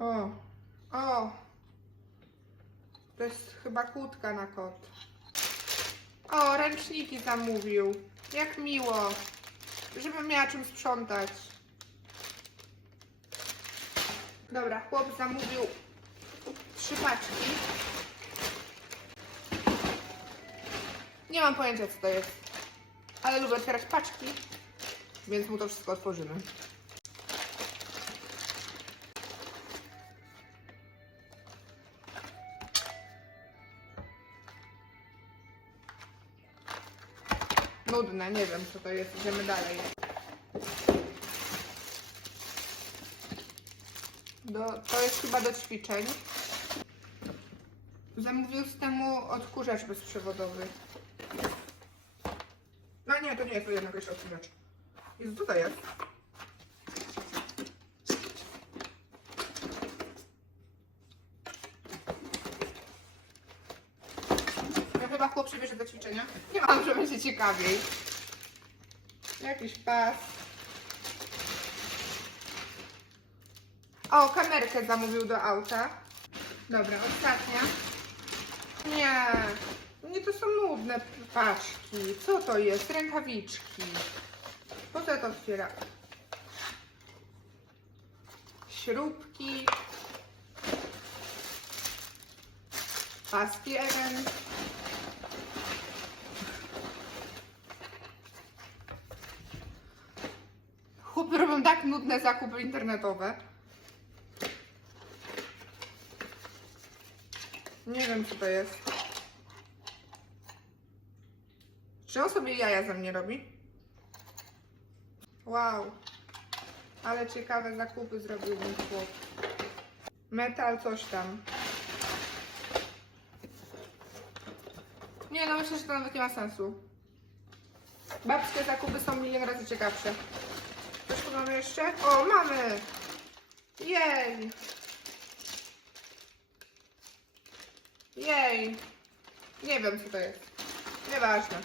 O, o. To jest chyba kłódka na kot. O, ręczniki zamówił. Jak miło. Żebym miała czym sprzątać. Dobra, chłop zamówił trzy paczki. Nie mam pojęcia co to jest. Ale lubię otwierać paczki, więc mu to wszystko otworzymy. Nudne, nie wiem co to jest. Idziemy dalej. Do, to jest chyba do ćwiczeń. Zamówił z temu odkurzacz bezprzewodowy. No nie, to nie jest to jednak jeszcze odkurzacz. Jest tutaj jest. Chyba chłop przybierze do ćwiczenia. Nie mam, że będzie ciekawiej. Jakiś pas. O, kamerkę zamówił do auta. Dobra, ostatnia. Nie, nie to są nudne paczki. Co to jest? Rękawiczki. Po co to otwiera? Śrubki. Paski Eren. Robią tak nudne zakupy internetowe. Nie wiem, co to jest. Czy on sobie jaja ze mnie robi? Wow. Ale ciekawe zakupy zrobił chłop. Metal coś tam. Nie, no myślę, że to nawet nie ma sensu. Babskie zakupy są milion razy ciekawsze. Tu mamy jeszcze? O, mamy! Jej! Jej! Nie wiem, co to jest. Nieważne.